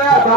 या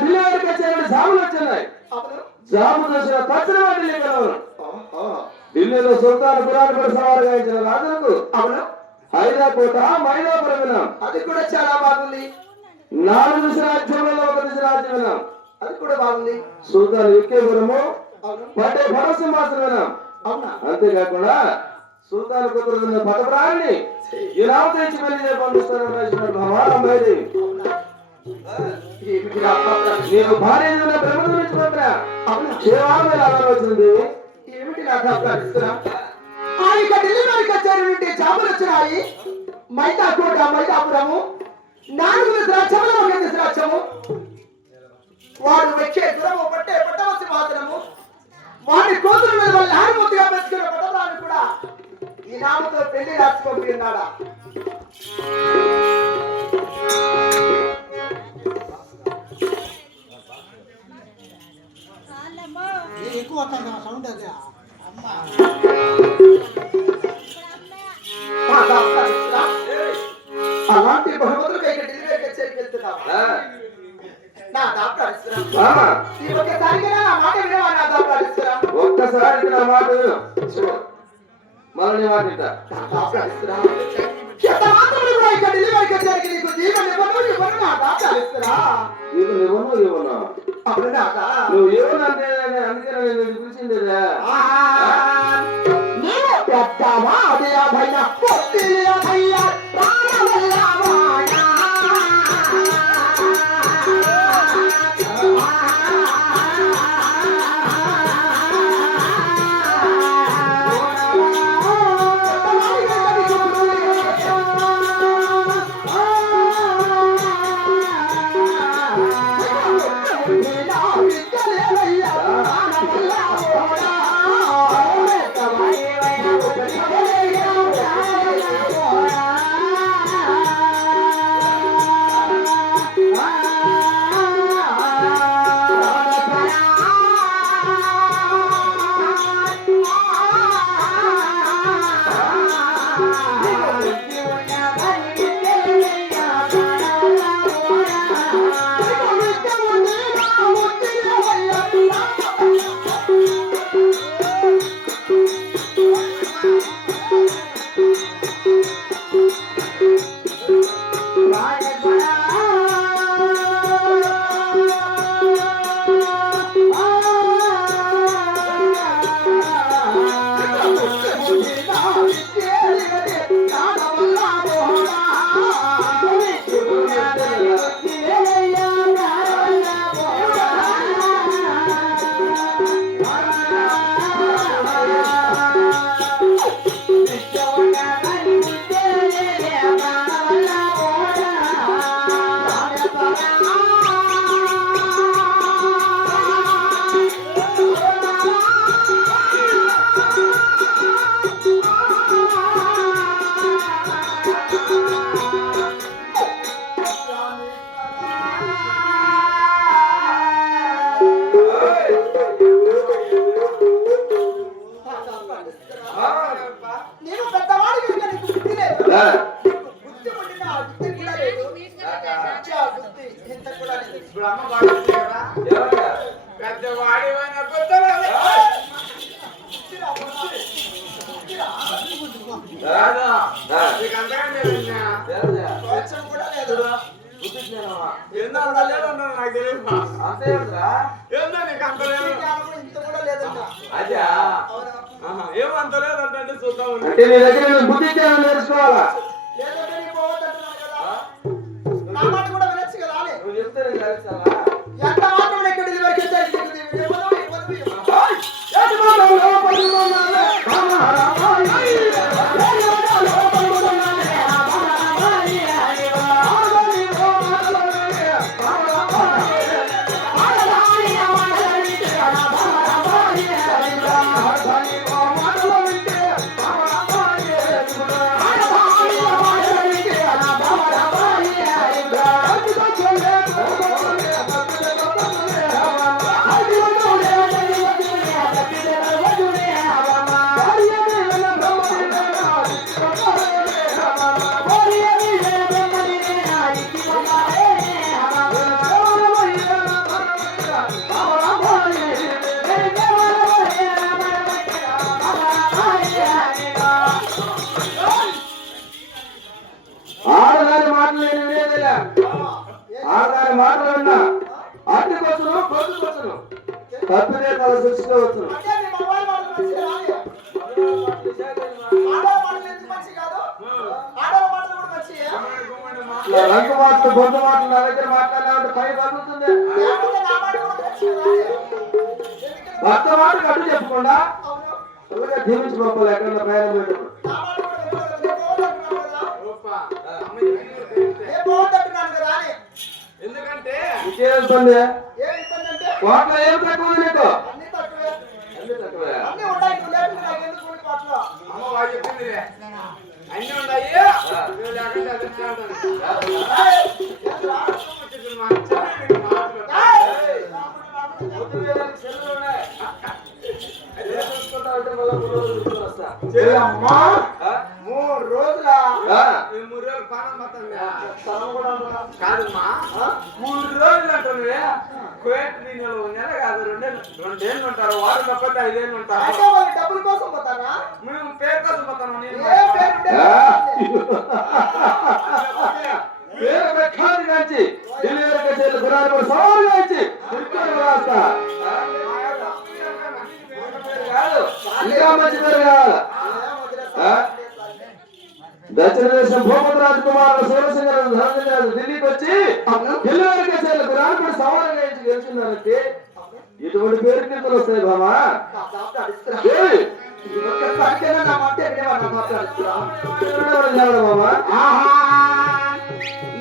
ఢిల్లీ కచేరీ జాములు వచ్చాయి జాము దశ తక్షణ ఢిల్లీ ఢిల్లీలో సుల్తాన్ పురాణపూర్ సవారు గాయించిన రాజులకు అవును హైదరాబాద్ మైదాపురం విన్నాం అది కూడా చాలా బాగుంది 4 దిశ రాజ్యంలో 1 దిశ రాజ్యం విన్నాం అది కూడా బాగుంది సుల్తాన్ విక్కేపురము పట్టే భరసింహాసనం విన్నాం అవునా అంతేకాకుండా సుల్తాన్ కుతురున్న పదప్రాణి ఈ రావు తెచ్చి వెళ్ళి పంపిస్తాను భవారాంబాయి నేను భార్య బ్రహ్మ మెచ్చుకుంటా వచ్చింది ఏమిటి ఢిల్లీ కచేరీ నుండి జాములు వచ్చినాయి మైదాకోట మైదాపురము 4 ద్రాక్షములు 1 ద్రాక్షము వాడు వచ్చే గురము పట్టే పట్టవలసి మాత్రము వాడి కూతురు మీద వాళ్ళ నాన్నమూర్తిగా పెంచుకున్న పట్టరాని కూడా ఈ నామతో పెళ్లి రాసి పంపి ఉన్నాడా అలాంటి బహుమతులు ఢిల్లీ కచేరీకి వెళ్తున్నావా నా డాక్టర్ ఒక్కసారి నా మాట మరణ నువ్వు ఏమనంటే అందుకే పిలిచిందేదా పెద్దవా అదే భయ్యా భయ్యా ఏమంతలేదంటే చూద్దాం. అంటే నీ దగ్గర బుద్ధి జ్ఞానం నేర్చుకోవాలా? నువ్వు చెప్తే నేను తెలుస్తావా? ఆడదాని మాటలు విన్నా అడ్డుకొచ్చును కొట్టుకొచ్చును తప్పితే తల చూసుకోవచ్చును. రంగు మాటలు బొండు మాటలు నా దగ్గర మాట్లాడాలంటే పై పడుతుంది. భర్త మాట కట్టు చెప్పకుండా దీవించుకోవాలి ఎక్కడ ప్రయాణం పెట్టు. ఎందుకంటే కోట్ల ఏం తక్కువ నీకు? అమ్మ వాళ్ళు చెప్పింది అన్ని ఉన్నాయి. మూడు రోజుల పానం కాదమ్మా, 3 రోజులు అంటున్నావే. కువైట్ నెల కాదు, 2 ఏళ్ళు ఉంటారు. వారు తప్పతే 5 ఏళ్ళు ఉంటారు. డబ్బుల కోసం పోతారా? మేము పేరు కోసం పోతాను. నేను దక్షిణ దేశం భూపతి రాజకుమారుడు సూరసింగారు ఢిల్లీకి వచ్చి సవాలు గెలిచిందంటే ఇటువంటి పేరు కిందలు వస్తాయి బామా.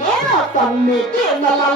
నేను 9 నెలల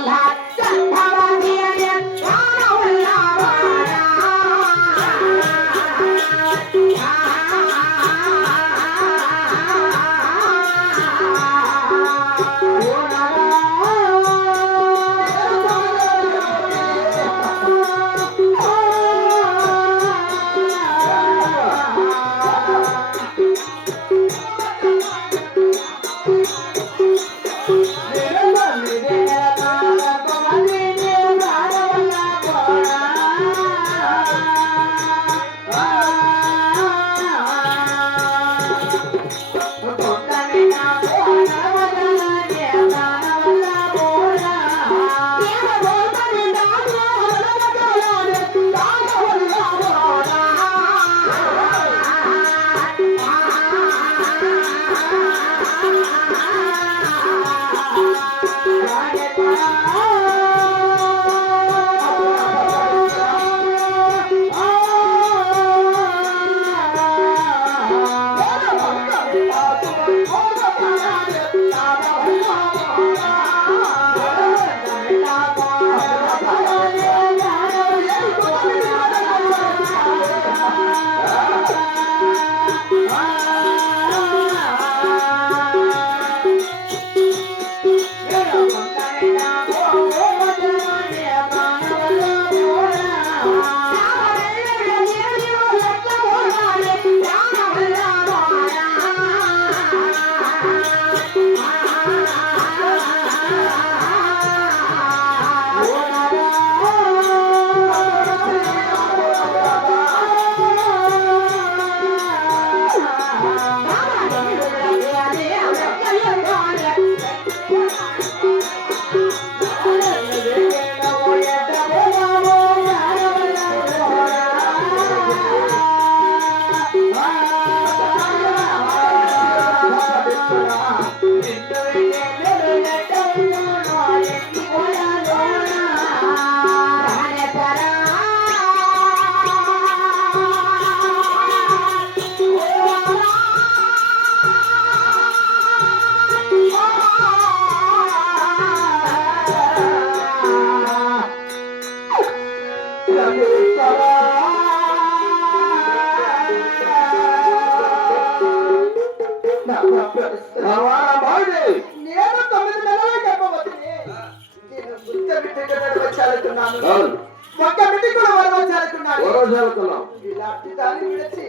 నేను 9 నెలలు చెప్పబోతుంది నేను బుద్ధ బిడ్డ వచ్చానుకున్నాను ఒక్క బిడ్డ కూడా వరవచ్చానుకున్నాను ఇలాంటి దాన్ని విడిచి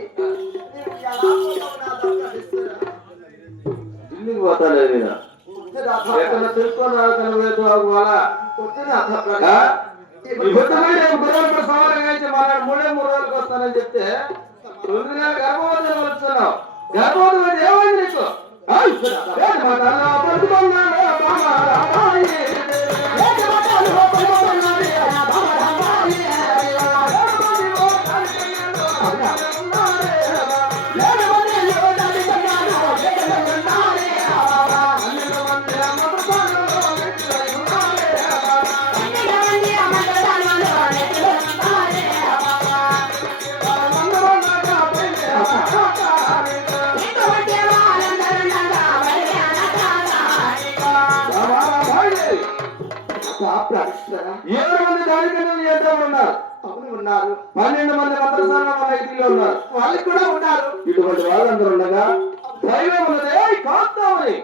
నీవు ఎలా పోతావు నా దొంగలిస్తున్నా? ఇంటికి పోతానే నేను వద్దు రాధా, ఎక్కడ తెలుసుకొని రాకనవేతో వాళ్ళ వద్దు రాధా ఆ? ప్రణీత. ఈ గుర్తమైన గుర్రాలు సవాలుగా మన 3 రోజులకు వస్తానని చెప్తే 9 నెలలు గర్భవతి వస్తున్నావు. గర్భవతి అంటే ఏమైంది నీకు? ఏంటి మా తల్లి పడుకున్నాడు బాబా రాబాయి. ఏంటి మాటలు పలుకుతున్నావే బాబా రాబాయి. లేని వందెల్లో దాని కన్నాడు, లేని ఉన్నాడే బాబా. అన్నిటి మంది అమృతాలలో ఉన్నాడే బాబా. ప్రార్థిస్తారా? 7 మంది దానికన్నా ఎంతమంది ఉన్నారు? అవును ఉన్నారు, 12 మంది మంత్రసాల మన ఇంటిలో ఉన్నారు. వాళ్ళు కూడా ఉన్నారు. ఇటువంటి వాళ్ళందరూ ఉండగా దైవం ఉన్నదే కాస్తామని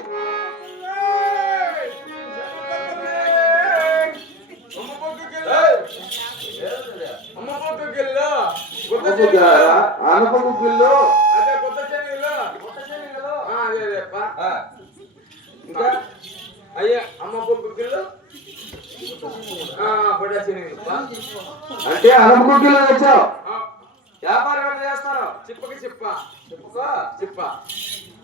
అనపకు పిల్లు అదే కొత్త చెన్నీళ్ళు అదే అదేప్ప ఇంకా అయ్యే అమ్మ పొగ్గు కిల్లు పడ్డా చెన్నీళ్ళప్ప అంటే అనపకు పిల్లు తెచ్చావు. వ్యాపారం ఎట్లా చేస్తారు చిప్పకి చిప్ప చిప్పకో చిప్ప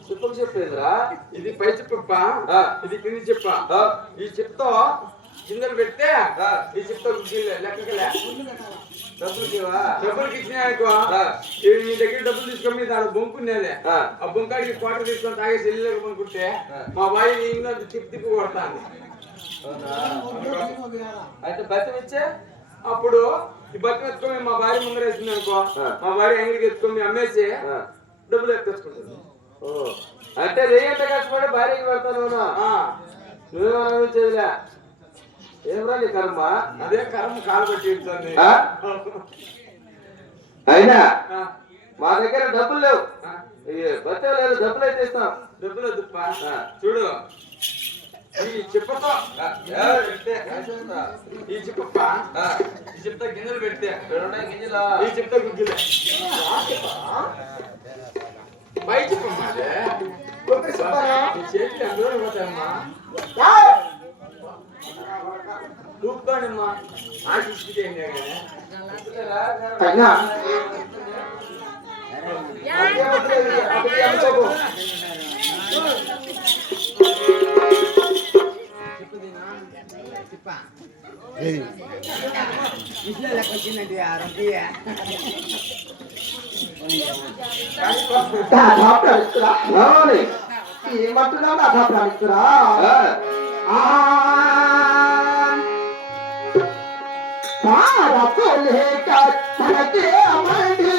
చెప్పకు చెప్పేదిరా. ఇది పై చిప్ప ఇది కింది చిప్ప ఈ చిప్పతో గింజలు పెడితే ఈ చిప్పతో గుగ్గిలే లెక్కలే డబ్బులకి ఇచ్చినాయనుకో నీ దగ్గర డబ్బులు తీసుకొని దాని బొంకునేదే ఆ బొంకాడికి క్వార్టర్ తీసుకొని తాగేసి ఇల్లు కొనుక్కుంటే మా బాయి ఇంట్లో తిప్పి తిప్పి కొడతాను అయితే బతి ఇచ్చే అప్పుడు ఈ బతుకు ఎత్తుకొని మా భార్య ముందర వేసింది అనుకో మా భార్య అంగడికి ఎత్తుకొని అమ్మేసి డబ్బులు ఎత్తుకుంటుంది. అంటే రేయంట కష్టపడి భార్యకి పెడతాను నువ్వేమో అనుభవించేదిలే. ఏమరా నీ కర్మ? అదే కర్మ కాలు పెట్టి ఇస్తుంది. అయినా మా దగ్గర డబ్బులు లేవు, బతే లేదు, డబ్బులు అయితే ఇస్తాం. డబ్బులు వద్దుప్ప చూడు ఈ చిప్పతో ఈ చిప్ప ఈ చిప్పతో గింజలు పెడితే ఈ చిప్పతో గుగ్గిలే పై చిప్పమ్మా అదే కొత్త చెప్పారా? నీ చేతికి అందులో పోతాయమ్మా చూపుకోండిమ్మా ఆశిస్తే అయినా రావాలి. ఏమంటున్నావు రాధా ప్రాణిస్తురా? భారత లేక తనకే అమండి